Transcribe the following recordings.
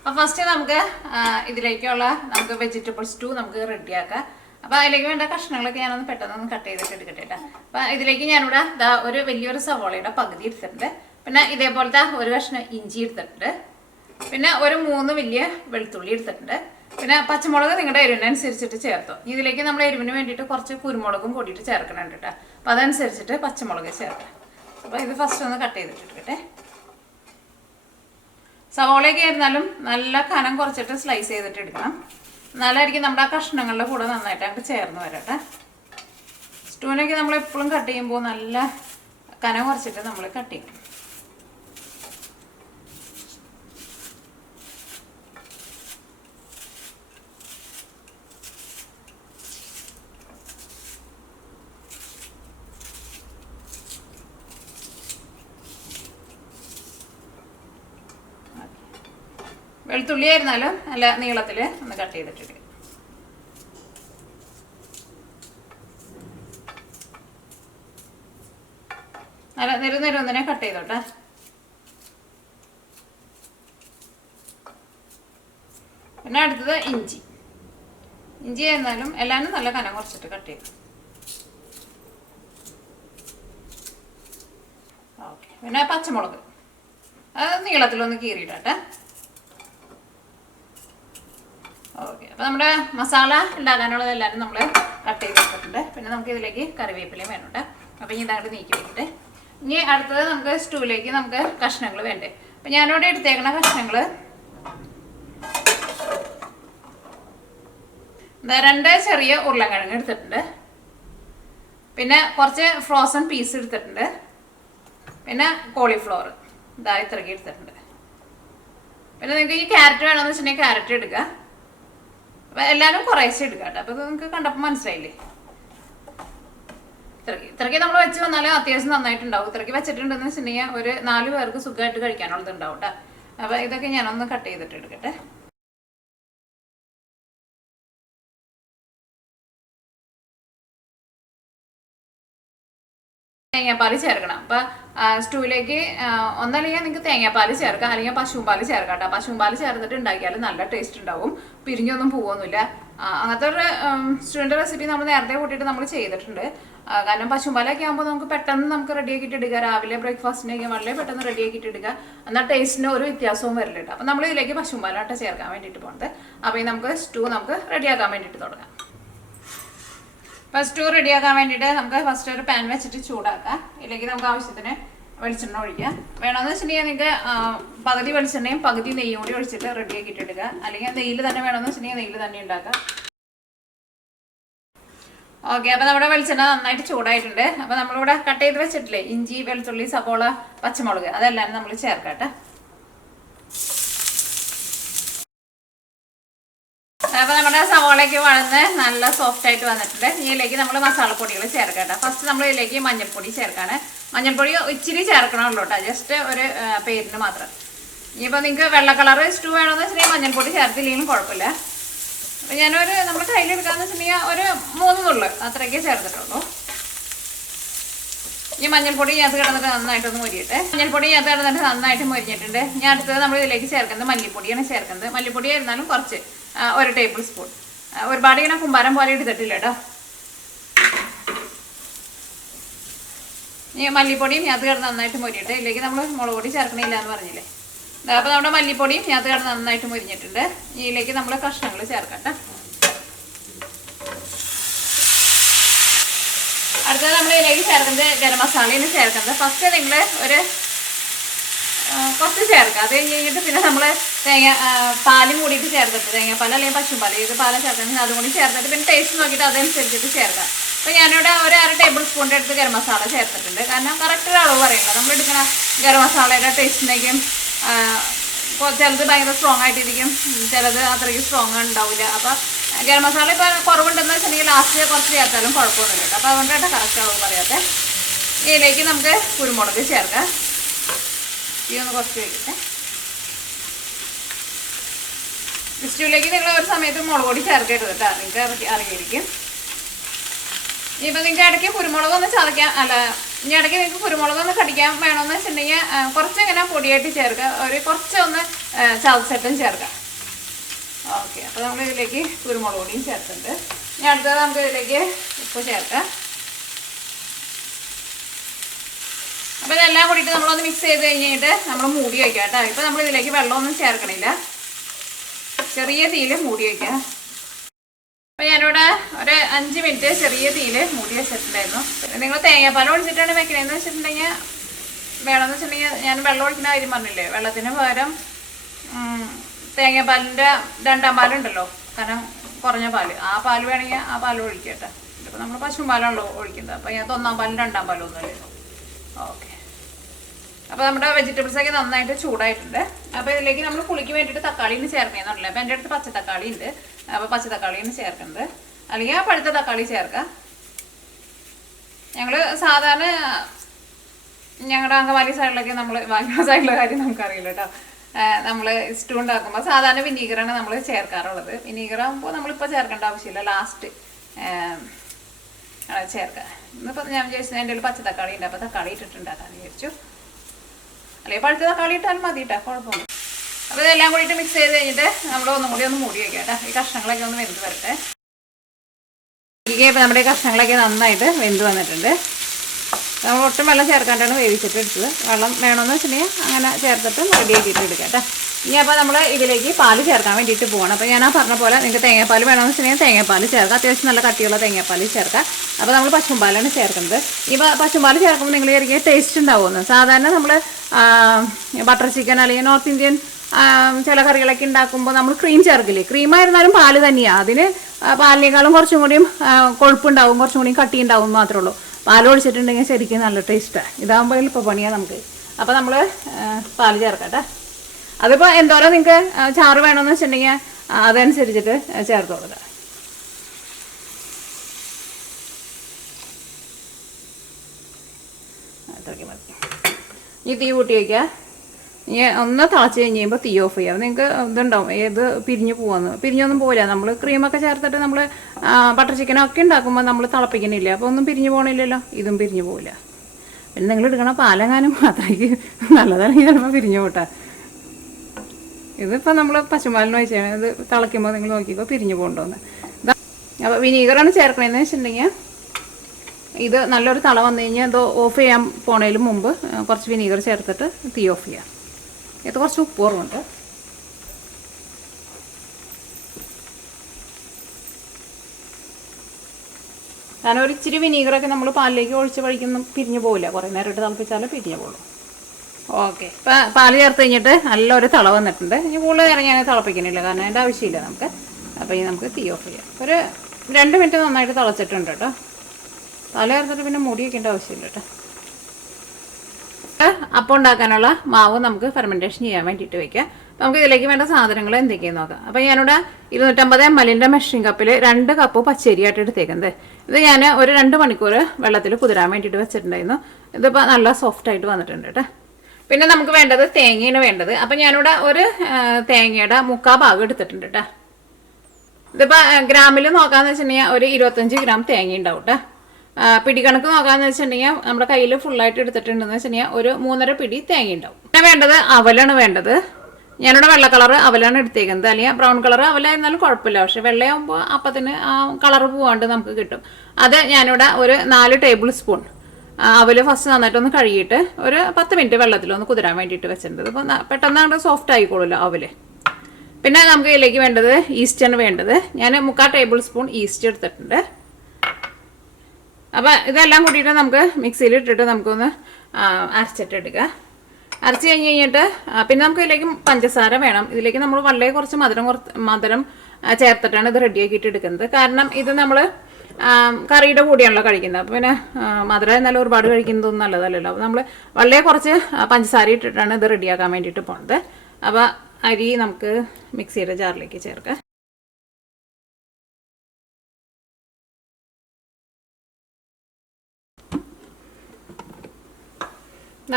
അപ്പോൾ ഫസ്റ്റ് നമുക്ക് ഇതിലേക്കുള്ള നമുക്ക് വെജിറ്റബിൾ സ്റ്റൂ നമുക്ക് റെഡിയാക്കാം. അപ്പോൾ അതിലേക്ക് വേണ്ട കഷ്ണങ്ങളൊക്കെ ഞാനൊന്ന് പെട്ടെന്ന് കട്ട് ചെയ്തിട്ട് എടുക്കട്ടെ കേട്ടോ. അപ്പോൾ ഇതിലേക്ക് ഞാനിവിടെ ഒരു വലിയൊരു സവോളയുടെ പകുതി എടുത്തിട്ടുണ്ട്. പിന്നെ ഇതേപോലത്തെ ഒരു കഷ്ണം ഇഞ്ചി എടുത്തിട്ടുണ്ട്. പിന്നെ ഒരു 3 വലിയ വെളുത്തുള്ളി എടുത്തിട്ടുണ്ട്. പിന്നെ പച്ചമുളക് നിങ്ങളുടെ എരിവിനനുസരിച്ചിട്ട് ചേർത്തോ. ഇതിലേക്ക് നമ്മൾ എരിവിന് വേണ്ടിയിട്ട് കുറച്ച് കുരുമുളകും കൂടിയിട്ട് ചേർക്കണുണ്ട് കേട്ടോ. അപ്പോൾ അതനുസരിച്ചിട്ട് പച്ചമുളക് ചേർക്കാം. അപ്പോൾ ഇത് ഫസ്റ്റ് ഒന്ന് കട്ട് ചെയ്തിട്ടെടുക്കട്ടെ. സവോളയൊക്കെ ആയിരുന്നാലും നല്ല കനം കുറച്ചിട്ട് സ്ലൈസ് ചെയ്തിട്ട് എടുക്കണം. എന്നാലായിരിക്കും നമ്മുടെ ആ കഷ്ണങ്ങളുടെ കൂടെ നന്നായിട്ട് അങ്ങോട്ട് ചേർന്ന് വരട്ടെ. സ്റ്റൂവിനൊക്കെ നമ്മൾ എപ്പോഴും കട്ട് ചെയ്യുമ്പോൾ നല്ല കനം കുറച്ചിട്ട് നമ്മൾ കട്ട് ചെയ്യും. വെളുത്തുള്ളി ആയിരുന്നാലും നല്ല നീളത്തിൽ ഒന്ന് കട്ട് ചെയ്തിട്ടിട്ട് നല്ല നിരനിരൊന്നിനെ കട്ട് ചെയ്തോട്ടെ. പിന്നെ അടുത്തത് ഇഞ്ചി ആയിരുന്നാലും എല്ലാവരും നല്ല കനം കുറച്ചിട്ട് കട്ട് ചെയ്തു. ഓക്കെ. പിന്നെ പച്ചമുളക് അത് നീളത്തിലൊന്ന് കീറിയിട്ടെ. ഓക്കെ. അപ്പോൾ നമ്മുടെ മസാല ഉണ്ടാക്കാനുള്ളത് എല്ലാവരും നമ്മൾ കട്ട് ചെയ്തിട്ടുണ്ട്. പിന്നെ നമുക്ക് ഇതിലേക്ക് കറിവേപ്പിലയും വേണുണ്ട്. അപ്പോൾ ഇനി ഇതങ്ങോട്ട് നീക്കി വെക്കട്ടെ. ഇനി അടുത്തത് നമുക്ക് സ്റ്റൂവിലേക്ക് നമുക്ക് കഷ്ണങ്ങൾ വേണ്ടേ. അപ്പം ഞാനിവിടെ എടുത്തേക്കുന്ന കഷ്ണങ്ങൾ 2 ചെറിയ ഉരുളക്കിഴങ്ങ് എടുത്തിട്ടുണ്ട്. പിന്നെ കുറച്ച് ഫ്രോസൺ പീസ് എടുത്തിട്ടുണ്ട്. പിന്നെ കോളിഫ്ലവർ ഇത്രയ്ക്ക് എടുത്തിട്ടുണ്ട്. പിന്നെ നിങ്ങൾക്ക് ഈ ക്യാരറ്റ് വേണമെന്ന് വെച്ചിട്ടുണ്ടെങ്കിൽ ക്യാരറ്റ് എടുക്കുക. അപ്പോൾ എല്ലാവരും കുറേശ്ശെ എടുക്കാം കേട്ടോ. അപ്പോൾ ഇത് നിങ്ങൾക്ക് കണ്ടപ്പോൾ മനസ്സിലായില്ലേ. ഇത്രയ്ക്ക് നമ്മൾ വെച്ച് വന്നാലും അത്യാവശ്യം നന്നായിട്ടുണ്ടാവും. ഇത്രയ്ക്ക് വെച്ചിട്ടുണ്ടെന്ന് വെച്ചിട്ടുണ്ടെങ്കിൽ ഒരു 4 പേർക്ക് സുഖമായിട്ട് കഴിക്കാനുള്ളത് ഉണ്ടാവും കേട്ടോ. അപ്പോൾ ഇതൊക്കെ ഞാനൊന്ന് കട്ട് ചെയ്തിട്ട് എടുക്കട്ടെ. തേങ്ങാപ്പാൽ ചേർക്കണം. അപ്പം സ്റ്റൂവിലേക്ക് ഒന്നല്ലെങ്കിൽ നിങ്ങൾക്ക് തേങ്ങാപ്പാൽ ചേർക്കാം, അല്ലെങ്കിൽ പശുമ്പാൽ ചേർക്കാം കേട്ടോ. പശുമ്പാൽ ചേർത്തിട്ട് ഉണ്ടാക്കിയാൽ നല്ല ടേസ്റ്റ് ഉണ്ടാവും, പിരിഞ്ഞൊന്നും പോവൊന്നുമില്ല. അങ്ങനത്തെ ഒരു സ്റ്റൂവിൻ്റെ റെസിപ്പി നമ്മൾ നേരത്തെ കൂട്ടിയിട്ട് നമ്മൾ ചെയ്തിട്ടുണ്ട്. കാരണം പശുമ്പാലൊക്കെ ആകുമ്പോൾ നമുക്ക് പെട്ടെന്ന് നമുക്ക് റെഡിയാക്കിയിട്ട് എടുക്കുക. രാവിലെ ബ്രേക്ക്ഫാസ്റ്റിനൊക്കെ വളരെ പെട്ടെന്ന് റെഡിയാക്കിയിട്ട് എടുക്കുക. എന്നാൽ ടേസ്റ്റിന് ഒരു വ്യത്യാസവും വരില്ല കേട്ടോ. അപ്പം നമ്മൾ ഇതിലേക്ക് പശുമ്പാലായിട്ട് ചേർക്കാൻ വേണ്ടിയിട്ട് പോകുന്നത്. അപ്പോൾ നമുക്ക് സ്റ്റൂ നമുക്ക് റെഡിയാക്കാൻ വേണ്ടിയിട്ട് തുടങ്ങാം. സ്റ്റൂ റെഡിയാക്കാൻ വേണ്ടിയിട്ട് നമുക്ക് ഫസ്റ്റ് ഒരു പാൻ വെച്ചിട്ട് ചൂടാക്കാം. ഇതിലേക്ക് നമുക്ക് ആവശ്യത്തിന് വെളിച്ചെണ്ണ ഒഴിക്കാം. വേണമെന്ന് വെച്ചിട്ടുണ്ടെങ്കിൽ നിങ്ങൾക്ക് പകുതി വെളിച്ചെണ്ണയും പകുതി നെയ്യും കൂടി ഒഴിച്ചിട്ട് റെഡിയാക്കിയിട്ട് എടുക്കുക. അല്ലെങ്കിൽ നെയ്യിൽ തന്നെ വേണമെന്ന് വെച്ചിട്ടുണ്ടെങ്കിൽ നെയ്യിൽ തന്നെ ഉണ്ടാക്കാം. ഓക്കെ. അപ്പോൾ നമ്മുടെ വെളിച്ചെണ്ണ നന്നായിട്ട് ചൂടായിട്ടുണ്ട്. അപ്പോൾ നമ്മളിവിടെ കട്ട് ചെയ്ത് വെച്ചിട്ടില്ലേ ഇഞ്ചി, വെളുത്തുള്ളി, സവോള, പച്ചമുളക് അതെല്ലാം നമ്മൾ ചേർക്കട്ടെ. അപ്പോൾ നമ്മുടെ സവോളയ്ക്ക് വഴന്ന് നല്ല സോഫ്റ്റ് ആയിട്ട് വന്നിട്ടുണ്ട്. ഇതിലേക്ക് നമ്മൾ മസാലപ്പൊടികൾ ചേർക്കട്ടെ. ഫസ്റ്റ് നമ്മൾ ഇതിലേക്ക് മഞ്ഞൾപ്പൊടി ചേർക്കാണ്. മഞ്ഞൾപ്പൊടി ഇച്ചിരി ചേർക്കണമല്ലോ കേട്ടോ, ജസ്റ്റ് ഒരു പേരിന് മാത്രം. ഇനിയിപ്പോൾ നിങ്ങൾക്ക് വെള്ള കളർ സ്റ്റൂ വേണമെന്ന് വെച്ചിട്ടുണ്ടെങ്കിൽ മഞ്ഞൾപ്പൊടി ചേർത്തില്ലെങ്കിലും കുഴപ്പമില്ല. അപ്പോൾ ഞാനൊരു നമ്മുടെ കയ്യിലെടുക്കാമെന്ന് വെച്ചിട്ടുണ്ടെങ്കിൽ ഒരു 3 നുള്ള് അത്രയ്ക്കേ ചേർത്തിട്ടുള്ളൂ. ഈ മഞ്ഞൾപ്പൊടി ഇതിനകത്ത് കിടന്നിട്ട് നന്നായിട്ടൊന്ന് മൊരിയട്ടെ. മഞ്ഞൾപ്പൊടി ഇതിനകത്ത് കിടന്നിട്ട് നന്നായിട്ട് മൊരിഞ്ഞിട്ടുണ്ട്. ഞാൻ അടുത്തത് നമ്മൾ ഇതിലേക്ക് ചേർക്കുന്നത് മല്ലിപ്പൊടിയാണ് ചേർക്കുന്നത്. മല്ലിപ്പൊടി ആയിരുന്നാലും കുറച്ച് 1 ടേബിൾ സ്പൂൺ. ഒരുപാട് ഇങ്ങനെ കുമ്പാരം പോലെ എടുത്തിട്ടില്ല കേട്ടോ. ഈ മല്ലിപ്പൊടിയും ഇതിനകത്ത് കിടന്ന് നന്നായിട്ട് മൊരിയട്ടെ. ഇതിലേക്ക് നമ്മൾ മുളക് പൊടി ചേർക്കണില്ല എന്ന് പറഞ്ഞില്ലേ. അപ്പോൾ നമ്മുടെ മല്ലിപ്പൊടിയും ഇതിനകത്ത് കിടന്ന് നന്നായിട്ട് മൊരിഞ്ഞിട്ടുണ്ട്. ഇതിലേക്ക് നമ്മൾ കഷ്ണങ്ങൾ ചേർക്കട്ടെ. അടുത്തത് നമ്മൾ ഇതിലേക്ക് ചേർക്കുന്നത് ഗരം മസാലയാണ് ചേർക്കുന്നത്. ഫസ്റ്റ് നിങ്ങൾ ഒരു കുറച്ച് ചേർക്കുക. അത് കഴിഞ്ഞിട്ട് പിന്നെ നമ്മൾ പാലും കൂടിയിട്ട് ചേർത്തിട്ട് തേങ്ങാപ്പാൽ അല്ലെങ്കിൽ പശുമ്പാൽ ഏത് പാലും ചേർക്കുന്നത് അതും കൂടി ചേർത്തിട്ട് പിന്നെ ടേസ്റ്റ് നോക്കിയിട്ട് അതനുസരിച്ചിട്ട് ചേർക്കാം. അപ്പോൾ ഞാനിവിടെ ഒരു 1/2 ടേബിൾ സ്പൂണിൻ്റെ അടുത്ത് ഗരം മസാല ചേർത്തിട്ടുണ്ട്. കാരണം കറക്റ്റ് ഒരു അളവ് പറയണ്ട. നമ്മൾ എടുക്കുന്ന ഗരം മസാലയുടെ ടേസ്റ്റിനേക്കും ചിലത് ഭയങ്കര സ്ട്രോങ് ആയിട്ടിരിക്കും, ചിലത് അത്രയ്ക്ക് സ്ട്രോങ് ഉണ്ടാവില്ല. അപ്പോൾ ഗരം മസാല ഇപ്പോൾ കുറവുണ്ടെന്ന് വെച്ചിട്ടുണ്ടെങ്കിൽ ലാസ്റ്റ് കുറച്ച് ചേർത്താലും കുഴപ്പമൊന്നുമില്ല കേട്ടോ. അപ്പോൾ അതുകൊണ്ടായിട്ട് കറക്റ്റ് അളവ് പറയാത്തെ. ഇതിലേക്ക് നമുക്ക് കുരുമുളക് ചേർക്കാം. ഇതൊന്ന് കുറച്ച് വയ്ക്കട്ടെ. സ്റ്റൂവിലേക്ക് നിങ്ങൾ ഒരു സമയത്ത് മുളക് പൊടി ചേർക്കരുത് കേട്ടോ, നിങ്ങൾക്ക് അറിയായിരിക്കും. ഇനിയിപ്പോൾ നിങ്ങൾക്ക് ഇടയ്ക്ക് കുരുമുളക് ഒന്ന് ചതയ്ക്കാൻ ഇനി ഇടയ്ക്ക് നിങ്ങൾക്ക് കുരുമുളകൊന്ന് കടിക്കാൻ വേണമെന്ന് വെച്ചിട്ടുണ്ടെങ്കിൽ കുറച്ചിങ്ങനെ പൊടിയായിട്ട് ചേർക്കുക, ഒരു കുറച്ചൊന്ന് ചതച്ചിട്ടും ചേർക്കാം. ഓക്കെ, അപ്പോൾ നമ്മൾ ഇതിലേക്ക് കുരുമുളക് പൊടിയും ചേർത്തിട്ടുണ്ട്. ഇനി അടുത്തത് നമുക്ക് ഇതിലേക്ക് ഉപ്പ് ചേർക്കാം. അപ്പോൾ ഇതെല്ലാം കൂടിയിട്ട് നമ്മളൊന്ന് മിക്സ് ചെയ്ത് കഴിഞ്ഞിട്ട് നമ്മൾ മൂടി വയ്ക്കാം കേട്ടോ. ഇപ്പോൾ നമ്മൾ ഇതിലേക്ക് വെള്ളമൊന്നും ചേർക്കണില്ല, ചെറിയ തീയിൽ മൂടി വയ്ക്കാം. അപ്പോൾ ഞാനിവിടെ ഒരു 5 മിനിറ്റ് ചെറിയ തീയിൽ മൂടി വെച്ചിട്ടുണ്ടായിരുന്നു. നിങ്ങൾ തേങ്ങാപ്പാൽ ഒഴിച്ചിട്ടാണ് വെക്കണതെന്ന് വെച്ചിട്ടുണ്ടെങ്കിൽ, വേണമെന്ന് വെച്ചിട്ടുണ്ടെങ്കിൽ ഞാൻ വെള്ളം ഒഴിക്കുന്ന കാര്യം പറഞ്ഞില്ലേ, വെള്ളത്തിന് പകരം തേങ്ങാപ്പാലിൻ്റെ 2ാം പാലുണ്ടല്ലോ, കാരണം കുറഞ്ഞ പാല്, ആ പാല് വേണമെങ്കിൽ ആ പാൽ ഒഴിക്കുക കേട്ടോ. ഇപ്പോൾ നമ്മൾ പശുപാലാണല്ലോ ഒഴിക്കുന്നത്, അപ്പോൾ ഇതിനകത്ത് 1ാം പാലും 2ാം പാലും ഒന്നുമല്ലല്ലോ. ഓക്കെ, അപ്പോൾ നമ്മുടെ വെജിറ്റബിൾസൊക്കെ നന്നായിട്ട് ചൂടായിട്ടുണ്ട്. അപ്പോൾ ഇതിലേക്ക് നമ്മൾ പുളിക്ക് വേണ്ടിയിട്ട് തക്കാളിന് ചേർക്കണമെന്നുണ്ടല്ലോ. അപ്പോൾ എൻ്റെ അടുത്ത് പച്ചത്തക്കാളി ഉണ്ട്, അപ്പോൾ പച്ചത്തക്കാളിന് ചേർക്കുന്നത്, അല്ലെങ്കിൽ ആ പഴുത്ത തക്കാളി ചേർക്കുക. ഞങ്ങൾ സാധാരണ ഞങ്ങളുടെ അങ്കമാലി സൈഡിലൊക്കെ നമ്മൾ ബാക്കി സൈഡിലെ കാര്യം നമുക്കറിയില്ല കേട്ടോ. നമ്മൾ സ്റ്റൂ ഉണ്ടാക്കുമ്പോൾ സാധാരണ വിനീഗറാണ് നമ്മൾ ചേർക്കാറുള്ളത്. വിനീഗർ ആകുമ്പോൾ നമ്മളിപ്പോൾ ചേർക്കേണ്ട ആവശ്യമില്ല, ലാസ്റ്റ് ചേർക്കുക. ഇന്നിപ്പോൾ ഞാൻ വിചാരിച്ചത് എൻ്റെ ഒരു പച്ചത്തക്കാളി ഉണ്ട്, അപ്പോൾ തക്കാളി ഇട്ടിട്ടുണ്ടാക്കാമെന്ന് വിചാരിച്ചു. അല്ലെങ്കിൽ പഴുത്ത തക്കാളി ഇട്ടാലും മതി കേട്ടോ, കുഴപ്പമൊന്നും. അപ്പോൾ ഇതെല്ലാം കൂടിയിട്ട് മിക്സ് ചെയ്ത് കഴിഞ്ഞിട്ട് നമ്മൾ ഒന്നും കൂടി ഒന്ന് മൂടി വയ്ക്കാം കേട്ടോ. ഈ കഷ്ണങ്ങളൊക്കെ ഒന്ന് വെന്ത് വരട്ടെ. ഇപ്പോൾ നമ്മുടെ ഈ കഷ്ണങ്ങളൊക്കെ നന്നായിട്ട് വെന്ത് വന്നിട്ടുണ്ട്. നമ്മൾ ഒട്ടും വെള്ളം ചേർക്കാണ്ടാണ് വേവിച്ചിട്ട് എടുത്തത്. വെള്ളം വേണമെന്ന് വെച്ചിട്ടുണ്ടെങ്കിൽ അങ്ങനെ ചേർത്തിട്ട് റെഡിയാക്കിയിട്ട് എടുക്കാം കേട്ടോ. ഇനി അപ്പോൾ നമ്മൾ ഇതിലേക്ക് പാല് ചേർക്കാൻ വേണ്ടിയിട്ട് പോകണം. അപ്പോൾ ഞാൻ ആ പറഞ്ഞ പോലെ നിങ്ങൾക്ക് തേങ്ങാപ്പാൽ വേണമെന്ന് വെച്ചിട്ടുണ്ടെങ്കിൽ തേങ്ങാപ്പാൽ ചേർക്കാം, അത്യാവശ്യം നല്ല കട്ടിയുള്ള തേങ്ങാപ്പാൽ ചേർക്കാം. അപ്പോൾ നമ്മൾ പശുമ്പാലാണ് ചേർക്കുന്നത്. ഈ പശുമ്പാൽ ചേർക്കുമ്പോൾ നിങ്ങൾ വിചാരിക്കുക ടേസ്റ്റ് ഉണ്ടാവുമെന്ന്. സാധാരണ നമ്മൾ ബട്ടർ ചിക്കൻ അല്ലെങ്കിൽ നോർത്ത് ഇന്ത്യൻ ചില കറികളൊക്കെ ഉണ്ടാക്കുമ്പോൾ നമ്മൾ ക്രീം ചേർക്കില്ലേ, ക്രീമായിരുന്നാലും പാല് തന്നെയാണ്. അതിന് പാലിനേക്കാളും കുറച്ചും കൂടിയും കൊഴുപ്പുണ്ടാവും, കുറച്ചും കൂടിയും കട്ടി ഉണ്ടാവും മാത്രമേ ഉള്ളൂ. പാൽ ഒഴിച്ചിട്ടുണ്ടെങ്കിൽ ശരിക്കും നല്ല ടേസ്റ്റാണ്. ഇതാകുമ്പോൾ എളുപ്പ പണിയാണ് നമുക്ക്. അപ്പോൾ നമ്മൾ പാൽ ചേർക്കട്ടെ. അതിപ്പോൾ എന്തോരം നിങ്ങൾക്ക് ചാറ് വേണമെന്ന് വെച്ചിട്ടുണ്ടെങ്കിൽ അതനുസരിച്ചിട്ട് ചേർത്ത് കൊടുക്കുക. അത്രയ്ക്ക് മതി. ഈ തീ കൂട്ടി വയ്ക്കുക. ഇനി ഒന്ന് തിളച്ച് കഴിഞ്ഞ് കഴിയുമ്പോൾ തീ ഓഫ് ചെയ്യാം. നിങ്ങൾക്ക് ഇതുണ്ടാവും ഏത് പിരിഞ്ഞു പോകാമെന്ന്. പിരിഞ്ഞൊന്നും പോകില്ല. നമ്മൾ ക്രീമൊക്കെ ചേർത്തിട്ട് നമ്മൾ ബട്ടർ ചിക്കനൊക്കെ ഉണ്ടാക്കുമ്പോൾ നമ്മൾ തിളപ്പിക്കണില്ല, അപ്പോൾ ഒന്നും പിരിഞ്ഞു പോകണില്ലല്ലോ. ഇതും പിരിഞ്ഞു പോകില്ല. പിന്നെ നിങ്ങൾ എടുക്കണ പാലെങ്ങാനും അത്രയ്ക്ക് നല്ലതല്ലെങ്കിൽ ചിലപ്പോൾ പിരിഞ്ഞു പോട്ടെ. ഇതിപ്പോൾ നമ്മൾ പശുപാലിന് വെച്ചാൽ ഇത് തിളയ്ക്കുമ്പോൾ നിങ്ങൾ നോക്കിക്കോ പിരിഞ്ഞു പോകണ്ടോന്ന്. അപ്പോൾ വിനീഗറാണ് ചേർക്കണമെന്ന് വെച്ചിട്ടുണ്ടെങ്കിൽ ഇത് നല്ലൊരു തള വന്നു കഴിഞ്ഞാൽ ഇത് ഓഫ് ചെയ്യാൻ പോണതിന് മുമ്പ് കുറച്ച് വിനീഗർ ചേർത്തിട്ട് തീ ഓഫ് ചെയ്യാം. ഇത് കുറച്ച് ഉപ്പ് കുറവുണ്ട്. കാരണം ഒരു ഇച്ചിരി വിനീഗറൊക്കെ നമ്മൾ പാലിലേക്ക് ഒഴിച്ച് കഴിക്കുന്ന പിരിഞ്ഞു പോകില്ല, കുറേ നേരം ഇട്ട് തിളപ്പിച്ചാലേ പിരിഞ്ഞു പോകുള്ളൂ. ഓക്കെ, ഇപ്പം പാല് ചേർത്ത് കഴിഞ്ഞിട്ട് നല്ലൊരു തള വന്നിട്ടുണ്ട്. ഇനി കൂടുതൽ നേരം ഞാൻ തിളപ്പിക്കണില്ല, കാരണം അതിൻ്റെ ആവശ്യമില്ല നമുക്ക്. അപ്പോൾ ഇനി നമുക്ക് തീ ഓഫ് ചെയ്യാം. ഒരു 2 മിനിറ്റ് നന്നായിട്ട് തിളച്ചിട്ടുണ്ട് കേട്ടോ. തല ചേർത്തിട്ട് പിന്നെ മൂടി വയ്ക്കേണ്ട ആവശ്യമില്ല കേട്ടോ. അപ്പം ഉണ്ടാക്കാനുള്ള മാവ് നമുക്ക് ഫെർമെൻറ്റേഷൻ ചെയ്യാൻ വേണ്ടിയിട്ട് വയ്ക്കാം. നമുക്ക് ഇതിലേക്ക് വേണ്ട സാധനങ്ങൾ എന്തൊക്കെയാണെന്ന് നോക്കാം. അപ്പോൾ ഞാനിവിടെ 250 ml മെഷറിംഗ് കപ്പിൽ 2 കപ്പ് പച്ചരിയായിട്ട് എടുത്തേക്കുന്നത്. ഇത് ഞാൻ ഒരു 2 മണിക്കൂർ വെള്ളത്തിൽ കുതിരാൻ വേണ്ടിയിട്ട് വെച്ചിട്ടുണ്ടായിരുന്നു. ഇതിപ്പോൾ നല്ല സോഫ്റ്റായിട്ട് വന്നിട്ടുണ്ട് കേട്ടോ. പിന്നെ നമുക്ക് വേണ്ടത് തേങ്ങയാണ് വേണ്ടത്. അപ്പം ഞാനിവിടെ ഒരു തേങ്ങയുടെ 3/4 ഭാഗം എടുത്തിട്ടുണ്ട് കേട്ടോ. ഇതിപ്പോൾ ഗ്രാമിൽ നോക്കാമെന്ന് വെച്ചിട്ടുണ്ടെങ്കിൽ ഒരു 25 ഗ്രാം തേങ്ങ ഉണ്ടാവും കേട്ടോ. പിടിക്കണക്ക് നോക്കാമെന്ന് വെച്ചിട്ടുണ്ടെങ്കിൽ നമ്മുടെ കയ്യിൽ ഫുള്ളായിട്ട് എടുത്തിട്ടുണ്ടെന്ന് വെച്ചിട്ടുണ്ടെങ്കിൽ ഒരു 3.5 പിടി തേങ്ങ ഉണ്ടാവും. പിന്നെ വേണ്ടത് അവലാണ് വേണ്ടത്. ഞാനിവിടെ വെള്ള കളർ അവലാണ് എടുത്തേക്കുന്നത്, അല്ലെങ്കിൽ ബ്രൗൺ കളർ അവലായിരുന്നാലും കുഴപ്പമില്ല. പക്ഷെ വെള്ളയാകുമ്പോൾ അപ്പത്തിന് ആ കളർ പോകാണ്ട് നമുക്ക് കിട്ടും. അത് ഞാനിവിടെ ഒരു 4 ടേബിൾ സ്പൂൺ അവല് ഫസ്റ്റ് നന്നായിട്ടൊന്ന് കഴുകിയിട്ട് ഒരു 10 മിനിറ്റ് വെള്ളത്തിലൊന്ന് കുതിരാൻ വേണ്ടിയിട്ട് വെച്ചിട്ടുണ്ട്. ഇപ്പോൾ പെട്ടെന്ന് അങ്ങോട്ട് സോഫ്റ്റ് ആയിക്കോളൂല്ലോ അവല്. പിന്നെ നമുക്ക് ഇതിലേക്ക് വേണ്ടത് ഈസ്റ്റാണ് വേണ്ടത്. ഞാൻ 3/4 ടേബിൾ സ്പൂൺ ഈസ്റ്റ് എടുത്തിട്ടുണ്ട്. അപ്പോൾ ഇതെല്ലാം കൂട്ടിയിട്ട് നമുക്ക് മിക്സിയിൽ ഇട്ടിട്ട് നമുക്കൊന്ന് അരച്ചിട്ടെടുക്കുക. അരച്ച് കഴിഞ്ഞിട്ട് പിന്നെ നമുക്ക് ഇതിലേക്ക് പഞ്ചസാര വേണം. ഇതിലേക്ക് നമ്മൾ വളരെ കുറച്ച് മധുരം ചേർത്തിട്ടാണ് ഇത് റെഡിയാക്കിയിട്ട് എടുക്കുന്നത്. കാരണം ഇത് നമ്മൾ കറിയുടെ കൂടിയാണല്ലോ കഴിക്കുന്നത്. അപ്പോൾ പിന്നെ മധുരം എന്നാലും ഒരുപാട് കഴിക്കുന്നതൊന്നും നല്ലതല്ലല്ലോ. അപ്പോൾ നമ്മൾ വളരെ കുറച്ച് പഞ്ചസാര ഇട്ടിട്ടാണ് ഇത് റെഡിയാക്കാൻ വേണ്ടിയിട്ട് പോകുന്നത്. അപ്പോൾ അരി നമുക്ക് മിക്സിയുടെ ജാറിലേക്ക് ചേർക്കാം.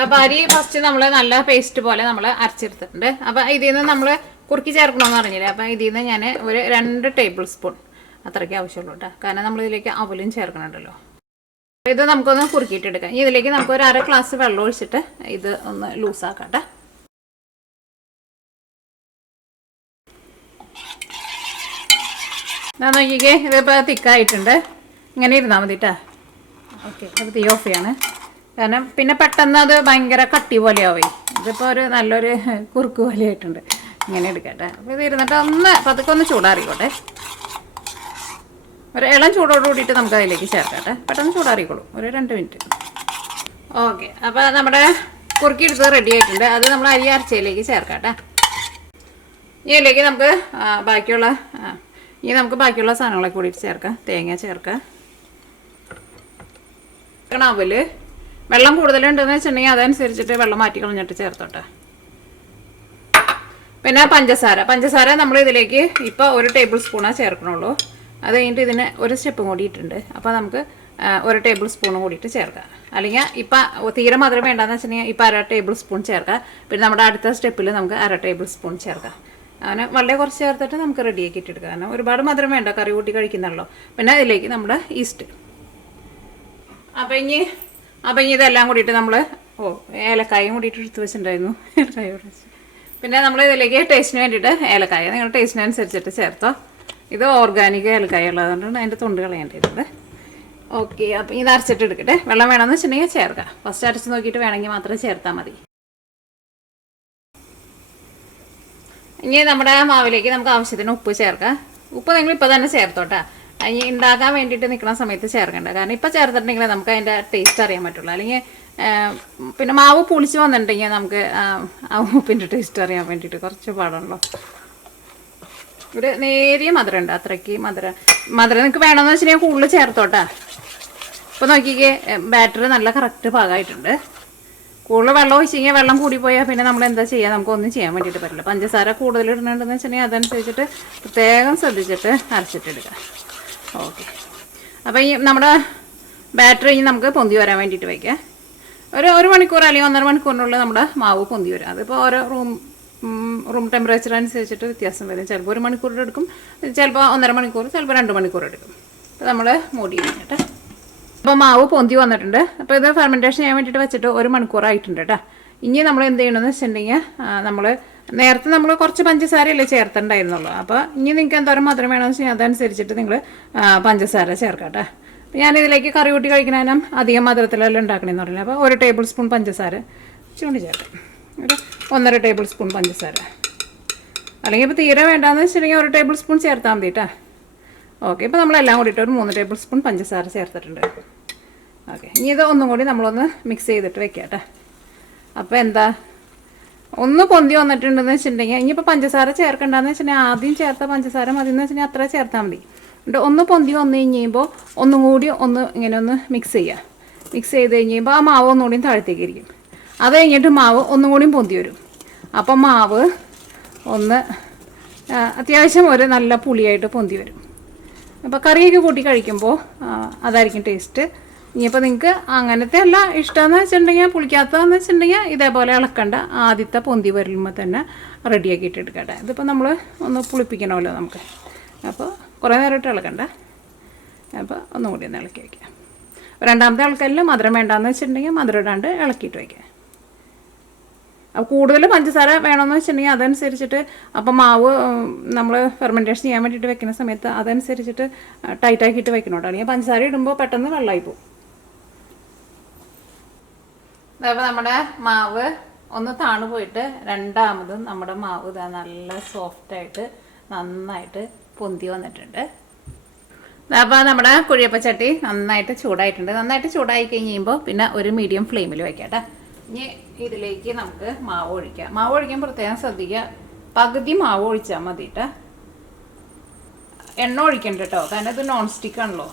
അപ്പോൾ അരി ഫസ്റ്റ് നമ്മൾ നല്ല പേസ്റ്റ് പോലെ നമ്മൾ അരച്ചെടുത്തിട്ടുണ്ട്. അപ്പോൾ ഇതിൽ നിന്ന് നമ്മൾ കുറുക്കി ചേർക്കണമെന്ന് പറഞ്ഞില്ലേ. അപ്പോൾ ഇതിൽ നിന്ന് ഞാൻ ഒരു 2 ടേബിൾ സ്പൂൺ അത്രയ്ക്ക് ആവശ്യമുള്ളൂ കേട്ടോ. കാരണം നമ്മൾ ഇതിലേക്ക് അവലും ചേർക്കണുണ്ടല്ലോ. ഇത് നമുക്കൊന്ന് കുറുക്കിയിട്ടെടുക്കാം. ഇതിലേക്ക് നമുക്ക് ഒരു 1/2 ഗ്ലാസ് വെള്ളം ഒഴിച്ചിട്ട് ഇത് ഒന്ന് ലൂസാക്കട്ടെ. ഞാൻ നോക്കിക്കേ, ഇതിപ്പോൾ തിക്കായിട്ടുണ്ട്. ഇങ്ങനെ ഇരുന്നാൽ മതിട്ടാ. ഓക്കെ, അത് തീ ഓഫ് ചെയ്യാണ്. കാരണം പിന്നെ പെട്ടെന്ന് അത് ഭയങ്കര കട്ടി പോലെയാവേ. ഇതിപ്പോൾ ഒരു നല്ലൊരു കുറുക്ക് പോലെയായിട്ടുണ്ട്. ഇങ്ങനെ എടുക്കട്ടെ. അപ്പോൾ ഇത് ഇരുന്നിട്ട് പതുക്കെ ഒന്ന് ചൂടാറിക്കോട്ടെ. ഒരു ഇളം ചൂടോട് കൂടിയിട്ട് നമുക്ക് അതിലേക്ക് ചേർക്കട്ടെ. പെട്ടെന്ന് ചൂടാറിക്കോളൂ, ഒരു 2 മിനിറ്റ്. ഓക്കെ, അപ്പോൾ നമ്മുടെ കുറുക്കി എടുത്ത് റെഡി ആയിട്ടുണ്ട്. അത് നമ്മൾ അരി അരച്ചതിലേക്ക് ചേർക്കട്ടെ. ഇതിലേക്ക് നമുക്ക് ബാക്കിയുള്ള സാധനങ്ങളൊക്കെ കൂടിയിട്ട് ചേർക്കാം. തേങ്ങ ചേർക്കാം. അവല് വെള്ളം കൂടുതലുണ്ടെന്ന് വെച്ചിട്ടുണ്ടെങ്കിൽ അതനുസരിച്ചിട്ട് വെള്ളം മാറ്റി കളഞ്ഞിട്ട് ചേർത്തോട്ടെ. പിന്നെ പഞ്ചസാര നമ്മൾ ഇതിലേക്ക് ഇപ്പോൾ 1 ടേബിൾ സ്പൂണാണ് ചേർക്കണുള്ളൂ. അത് കഴിഞ്ഞിട്ട് ഇതിന് ഒരു സ്റ്റെപ്പും കൂടി ഇട്ടുണ്ട്. അപ്പോൾ നമുക്ക് 1 ടേബിൾ സ്പൂണും കൂടിയിട്ട് ചേർക്കാം. അല്ലെങ്കിൽ ഇപ്പം തീരെ മധുരം വേണ്ടെന്ന് വെച്ചിട്ടുണ്ടെങ്കിൽ ഇപ്പം 1/2 ടേബിൾ സ്പൂൺ ചേർക്കാം. പിന്നെ നമ്മുടെ അടുത്ത സ്റ്റെപ്പിൽ നമുക്ക് 1/2 ടേബിൾ സ്പൂൺ ചേർക്കാം. അങ്ങനെ വളരെ കുറച്ച് ചേർത്തിട്ട് നമുക്ക് റെഡിയാക്കി ഇട്ടെടുക്കാം. കാരണം ഒരുപാട് മധുരം വേണ്ട, കറി കൂട്ടി കഴിക്കുന്നല്ലോ. പിന്നെ അതിലേക്ക് നമ്മുടെ ഈസ്റ്റ്. അപ്പം ഇനി ഇതെല്ലാം കൂടിയിട്ട് നമ്മൾ ഏലക്കായും കൂടിയിട്ട് എടുത്ത് വെച്ചിട്ടുണ്ടായിരുന്നു. ഏലക്കായ പിന്നെ നമ്മൾ ഇതിലേക്ക് ടേസ്റ്റിന് വേണ്ടിയിട്ട് ഏലക്കായ നിങ്ങളുടെ ടേസ്റ്റിനനുസരിച്ചിട്ട് ചേർത്തോ. ഇത് ഓർഗാനിക് ഏലക്കായ ഉള്ളതുകൊണ്ടാണ് അതിൻ്റെ തൊണ്ട് കളയേണ്ടത്. ഓക്കെ, അപ്പം ഇത് അരച്ചിട്ട് എടുക്കട്ടെ. വെള്ളം വേണമെന്ന് വെച്ചിട്ടുണ്ടെങ്കിൽ ചേർക്കാം. ഫസ്റ്റ് അരച്ച് നോക്കിയിട്ട് വേണമെങ്കിൽ മാത്രം ചേർത്താൽ മതി. ഇനി നമ്മുടെ മാവിലേക്ക് നമുക്ക് ആവശ്യത്തിന് ഉപ്പ് ചേർക്കാം. ഉപ്പ് നിങ്ങൾ ഇപ്പോൾ തന്നെ ചേർത്തോട്ടെ. ഇനി ഉണ്ടാക്കാൻ വേണ്ടിയിട്ട് നിൽക്കുന്ന സമയത്ത് ചേർക്കണ്ട. കാരണം ഇപ്പോൾ ചേർത്തിട്ടുണ്ടെങ്കിൽ നമുക്ക് അതിൻ്റെ ടേസ്റ്റ് അറിയാൻ പറ്റുള്ളൂ. അല്ലെങ്കിൽ പിന്നെ മാവ് പുളിച്ച് വന്നിട്ടുണ്ടെങ്കിൽ നമുക്ക് ആ ഉപ്പിൻ്റെ ടേസ്റ്റ് അറിയാൻ വേണ്ടിയിട്ട് കുറച്ച് പാടാണല്ലോ. ഒരു നേരിയ മധുരം ഉണ്ട്, അത്രയ്ക്ക് മധുരം നിങ്ങൾക്ക് വേണമെന്ന് വെച്ചിട്ടുണ്ടെങ്കിൽ കൂടുതൽ ചേർത്തോട്ടെ. ഇപ്പോൾ നോക്കിക്കേ, ബാറ്ററി നല്ല കറക്റ്റ് പാകമായിട്ടുണ്ട്. കൂടുതൽ വെള്ളം ഒഴിച്ച് കഴിഞ്ഞാൽ വെള്ളം കൂടിപ്പോയാൽ പിന്നെ നമ്മൾ എന്താ ചെയ്യുക, നമുക്കൊന്നും ചെയ്യാൻ വേണ്ടിയിട്ട് പറ്റില്ല. പഞ്ചസാര കൂടുതൽ ഇടുന്നുണ്ടെന്ന് വെച്ചിട്ടുണ്ടെങ്കിൽ അതനുസരിച്ചിട്ട് പ്രത്യേകം ശ്രദ്ധിച്ചിട്ട് അരച്ചിട്ടെടുക്കുക. ഓക്കെ, അപ്പോൾ ഈ നമ്മുടെ ബാറ്ററി നമുക്ക് പൊന്തി വരാൻ വേണ്ടിയിട്ട് വയ്ക്കുക. ഒരു മണിക്കൂർ അല്ലെങ്കിൽ 1.5 മണിക്കൂറിനുള്ളിൽ നമ്മുടെ മാവ് പൊന്തി വരും. അതിപ്പോൾ ഓരോ റൂം ടെമ്പറേച്ചർ അനുസരിച്ചിട്ട് വ്യത്യാസം വരും. ചിലപ്പോൾ 1 മണിക്കൂർ എടുക്കും, ചിലപ്പോൾ 1.5 മണിക്കൂർ, ചിലപ്പോൾ 2 മണിക്കൂർ എടുക്കും. അപ്പോൾ നമ്മൾ മൂടി കഴിഞ്ഞിട്ട് അപ്പോൾ മാവ് പൊന്തി വന്നിട്ടുണ്ട്. അപ്പോൾ ഇത് ഫെർമെൻറ്റേഷൻ ചെയ്യാൻ വേണ്ടിയിട്ട് വെച്ചിട്ട് 1 മണിക്കൂറായിട്ടുണ്ട് കേട്ടോ. ഇനി നമ്മൾ എന്ത് ചെയ്യണമെന്ന് വെച്ചിട്ടുണ്ടെങ്കിൽ നേരത്തെ നമ്മൾ കുറച്ച് പഞ്ചസാരയല്ലേ ചേർത്തിട്ടുണ്ടായിരുന്നുള്ളൂ. അപ്പോൾ ഇനി നിങ്ങൾക്ക് എന്തോരം മധുരം വേണമെന്ന് വെച്ചാൽ അതനുസരിച്ചിട്ട് നിങ്ങൾ പഞ്ചസാര ചേർക്കാം കേട്ടോ. ഞാനിതിലേക്ക് കറി കൂട്ടി കഴിക്കുന്നതിനും അധികം മധുരത്തിലെല്ലാം ഉണ്ടാക്കണമെന്ന് പറഞ്ഞില്ല. അപ്പോൾ 1 ടേബിൾ സ്പൂൺ പഞ്ചസാര ചൂണ്ടി ചേർക്കാം. ഒരു 1.5 ടേബിൾ സ്പൂൺ പഞ്ചസാര. അല്ലെങ്കിൽ ഇപ്പോൾ തീരെ വേണ്ടാന്ന് വെച്ചിട്ടുണ്ടെങ്കിൽ 1 ടേബിൾ സ്പൂൺ ചേർത്താൽ മതി കേട്ടോ. ഓക്കെ, ഇപ്പോൾ നമ്മളെല്ലാം കൂടിയിട്ട് ഒരു 3 ടേബിൾ സ്പൂൺ പഞ്ചസാര ചേർത്തിട്ടുണ്ട്. ഓക്കെ, ഇനി ഇത് ഒന്നും കൂടി നമ്മളൊന്ന് മിക്സ് ചെയ്തിട്ട് വെക്കാം കേട്ടോ. അപ്പോൾ എന്താ ഒന്ന് പൊന്തി വന്നിട്ടുണ്ടെന്ന് വെച്ചിട്ടുണ്ടെങ്കിൽ ഇനിയിപ്പോൾ പഞ്ചസാര ചേർക്കണ്ടെന്ന് വെച്ചിട്ടുണ്ടെങ്കിൽ ആദ്യം ചേർത്ത പഞ്ചസാര മതി എന്ന് വെച്ചിട്ടുണ്ടെങ്കിൽ അത്ര ചേർത്താൽ മതി. എന്നിട്ട് ഒന്ന് പൊന്തി വന്നു കഴിയുമ്പോൾ ഒന്നും കൂടി ഇങ്ങനെ ഒന്ന് മിക്സ് ചെയ്യുക. മിക്സ് ചെയ്ത് കഴിയുമ്പോൾ ആ മാവ് ഒന്നുകൂടി താഴത്തേക്ക് ഇരിക്കും. അത് കഴിഞ്ഞിട്ട് മാവ് ഒന്നും കൂടി പൊന്തി വരും. അപ്പം മാവ് അത്യാവശ്യം ഒരു നല്ല പുളിയായിട്ട് പൊന്തി വരും. അപ്പോൾ കറിയൊക്കെ കൂട്ടി കഴിക്കുമ്പോൾ അതായിരിക്കും ടേസ്റ്റ്. ഇനിയിപ്പോൾ നിങ്ങൾക്ക് അങ്ങനത്തെ അല്ല ഇഷ്ടമെന്ന് വെച്ചിട്ടുണ്ടെങ്കിൽ, പുളിക്കാത്തതെന്ന് വെച്ചിട്ടുണ്ടെങ്കിൽ ഇതേപോലെ ഇളക്കണ്ട. ആദ്യത്തെ പൊന്തി വരുമ്പോൾ തന്നെ റെഡിയാക്കിയിട്ട് എടുക്കട്ടെ. ഇതിപ്പോൾ നമ്മൾ ഒന്ന് പുളിപ്പിക്കണമല്ലോ നമുക്ക്. അപ്പോൾ കുറേ നേരമായിട്ട് ഇളക്കണ്ട. അപ്പോൾ ഒന്നും കൂടി ഒന്ന് ഇളക്കി വയ്ക്കുക. രണ്ടാമത്തെ ഇളക്കലിൽ മധുരം വേണ്ടാന്ന് വെച്ചിട്ടുണ്ടെങ്കിൽ മധുരം ഇടാണ്ട് ഇളക്കിയിട്ട് വയ്ക്കുക. അപ്പോൾ കൂടുതൽ പഞ്ചസാര വേണമെന്ന് വെച്ചിട്ടുണ്ടെങ്കിൽ അതനുസരിച്ചിട്ട് അപ്പം മാവ് നമ്മൾ ഫെർമെൻറ്റേഷൻ ചെയ്യാൻ വേണ്ടിയിട്ട് വെക്കുന്ന സമയത്ത് അതനുസരിച്ചിട്ട് ടൈറ്റാക്കിയിട്ട് വെക്കണോട്ടോ. അല്ലെങ്കിൽ പഞ്ചസാര ഇടുമ്പോൾ പെട്ടെന്ന് വെള്ളമായി പോകും. അപ്പോൾ നമ്മുടെ മാവ് ഒന്ന് താണു പോയിട്ട് രണ്ടാമതും നമ്മുടെ മാവ് ഇതാ നല്ല സോഫ്റ്റായിട്ട് നന്നായിട്ട് പൊന്തി വന്നിട്ടുണ്ട്. അപ്പോൾ നമ്മുടെ കുഴിയപ്പച്ചട്ടി നന്നായിട്ട് ചൂടായിട്ടുണ്ട്. നന്നായിട്ട് ചൂടായി കഴിയുമ്പോൾ പിന്നെ ഒരു മീഡിയം ഫ്ലെയിമിൽ വയ്ക്കാം കേട്ടോ. ഇനി ഇതിലേക്ക് നമുക്ക് മാവ് ഒഴിക്കാം. മാവ് ഒഴിക്കാൻ പ്രത്യേകം ശ്രദ്ധിക്കുക, പകുതി മാവ് ഒഴിച്ചാൽ മതി കേട്ടോ. എണ്ണ ഒഴിക്കണ്ട കേട്ടോ, കാരണം ഇത് നോൺ സ്റ്റിക്ക് ആണല്ലോ.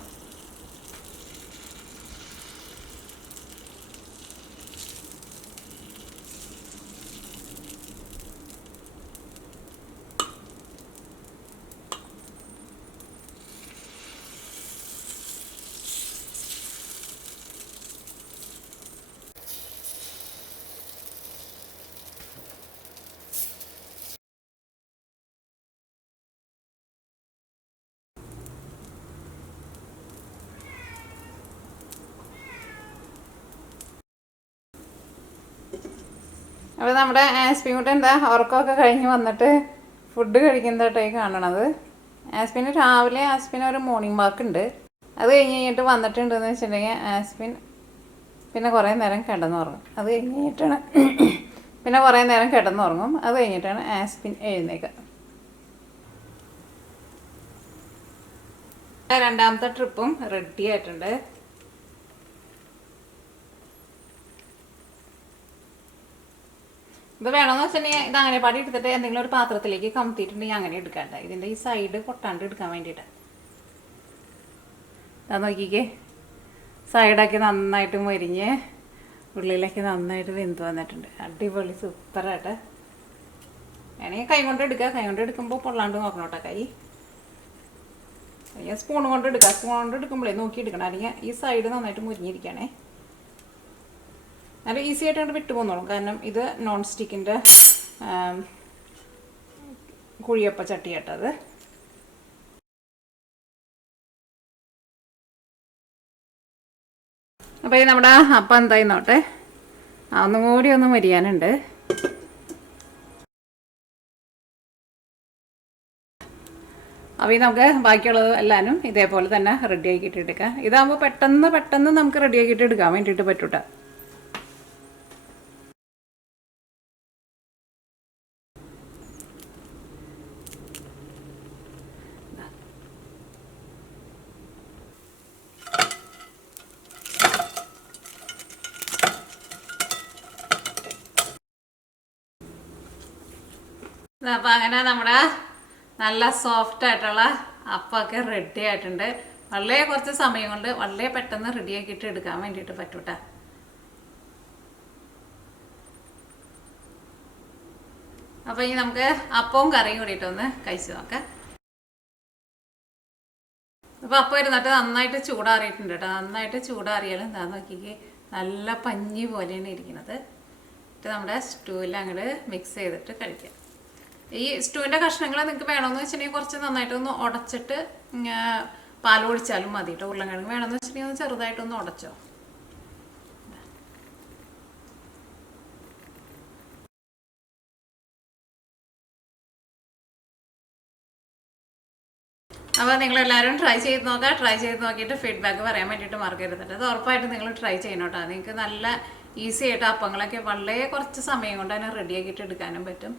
അപ്പോൾ നമ്മുടെ ആസ്പിൻകുട്ടി എന്താ ഉറക്കമൊക്കെ കഴിഞ്ഞ് വന്നിട്ട് ഫുഡ് കഴിക്കുന്നതായിട്ടായി കാണണത്. ആസ്പിന് രാവിലെ ഒരു മോർണിംഗ് വാക്ക് ഉണ്ട്. അത് കഴിഞ്ഞിട്ട് വന്നിട്ടുണ്ടെന്ന് വെച്ചിട്ടുണ്ടെങ്കിൽ ആസ്പിൻ പിന്നെ കുറേ നേരം കിടന്നുറങ്ങും. അത് കഴിഞ്ഞിട്ടാണ് പിന്നെ കുറേ നേരം കിടന്നുറങ്ങും. അത് കഴിഞ്ഞിട്ടാണ് ആസ്പിൻ എഴുന്നേക്കുക. രണ്ടാമത്തെ ട്രിപ്പും റെഡി ആയിട്ടുണ്ട്. ഇത് വേണമെന്ന് വെച്ചിട്ടുണ്ടെങ്കിൽ ഇത് അങ്ങനെ പാടി എടുത്തിട്ട് എന്തെങ്കിലും ഒരു പാത്രത്തിലേക്ക് കമത്തിയിട്ടുണ്ടെങ്കിൽ അങ്ങനെ എടുക്കാണ്ട. ഇതിൻ്റെ ഈ സൈഡ് പൊട്ടാണ്ട് എടുക്കാൻ വേണ്ടിയിട്ട് അത് നോക്കിക്കേ, സൈഡാക്കി നന്നായിട്ട് മൊരിഞ്ഞ് ഉള്ളിലേക്ക് നന്നായിട്ട് വെന്ത് വന്നിട്ടുണ്ട്. അടിപൊളി സൂപ്പറായിട്ട്. വേണമെങ്കിൽ കൈ കൊണ്ട് എടുക്കുക. കൈ കൊണ്ട് എടുക്കുമ്പോൾ പൊള്ളാണ്ട് നോക്കണം കേട്ടോ. കൈ അല്ലെങ്കിൽ സ്പൂൺ കൊണ്ട് എടുക്കുക. സ്പൂൺ കൊണ്ട് എടുക്കുമ്പോഴേ നോക്കി എടുക്കണം, അല്ലെങ്കിൽ ഈ സൈഡ് നന്നായിട്ട് മുരിഞ്ഞിരിക്കണേ. നല്ല ഈസി ആയിട്ട് കൊണ്ട് വിട്ടു പോന്നോളും. കാരണം ഇത് നോൺ സ്റ്റിക്കിൻ്റെ കുഴിയപ്പ ചട്ടിയാട്ടത്. അപ്പോൾ ഈ നമ്മുടെ അപ്പം എന്തായി നോട്ടെ, ഒന്നും കൂടി ഒന്ന് മരിയാനുണ്ട്. അപ്പോൾ ഈ നമുക്ക് ബാക്കിയുള്ളത് എല്ലാവരും ഇതേപോലെ തന്നെ റെഡി ആക്കിയിട്ട് എടുക്കാം. ഇതാകുമ്പോൾ പെട്ടെന്ന് നമുക്ക് റെഡി ആക്കിയിട്ട് എടുക്കാൻ വേണ്ടിയിട്ട് പറ്റൂട്ടോ. അപ്പോൾ അങ്ങനെ നമ്മുടെ നല്ല സോഫ്റ്റ് ആയിട്ടുള്ള അപ്പമൊക്കെ റെഡി ആയിട്ടുണ്ട്. വളരെ കുറച്ച് സമയം കൊണ്ട് വളരെ പെട്ടെന്ന് റെഡിയാക്കിയിട്ട് എടുക്കാൻ വേണ്ടിയിട്ട് പറ്റൂട്ടാ. അപ്പോൾ ഇനി നമുക്ക് അപ്പവും കറിയും കൂടിയിട്ടൊന്ന് കഴിച്ച് നോക്കാം. അപ്പോൾ അപ്പം ഇരുന്നിട്ട് നന്നായിട്ട് ചൂടാറിയിട്ടുണ്ട് കേട്ടോ. നന്നായിട്ട് ചൂടാറിയാലും എന്താ നോക്കിക്കേ, നല്ല പഞ്ഞി പോലെയാണ് ഇരിക്കുന്നത്. എന്നിട്ട് നമ്മുടെ സ്റ്റൂവിൽ അങ്ങോട്ട് മിക്സ് ചെയ്തിട്ട് കഴിക്കാം. ഈ സ്റ്റൂവിൻ്റെ കഷ്ണങ്ങൾ നിങ്ങൾക്ക് വേണമെന്ന് വെച്ചിട്ടുണ്ടെങ്കിൽ കുറച്ച് നന്നായിട്ടൊന്ന് ഉടച്ചിട്ട് പാൽ ഒഴിച്ചാലും മതി കേട്ടോ. ഉരുളക്കിഴങ്ങ് വേണമെന്ന് വെച്ചിട്ടുണ്ടെങ്കിൽ ഒന്ന് ചെറുതായിട്ടൊന്ന് ഉടച്ചോ. അപ്പോൾ നിങ്ങളെല്ലാവരും ട്രൈ ചെയ്ത് നോക്കുക. ട്രൈ ചെയ്ത് നോക്കിയിട്ട് ഫീഡ്ബാക്ക് പറയാൻ വേണ്ടിയിട്ട് മറക്കരുത്. അത് ഉറപ്പായിട്ട് നിങ്ങൾ ട്രൈ ചെയ്യണം കേട്ടോ. നിങ്ങൾക്ക് നല്ല ഈസി ആയിട്ട് അപ്പങ്ങളൊക്കെ വളരെ കുറച്ച് സമയം കൊണ്ട് തന്നെ റെഡിയാക്കിയിട്ട് എടുക്കാനും പറ്റും.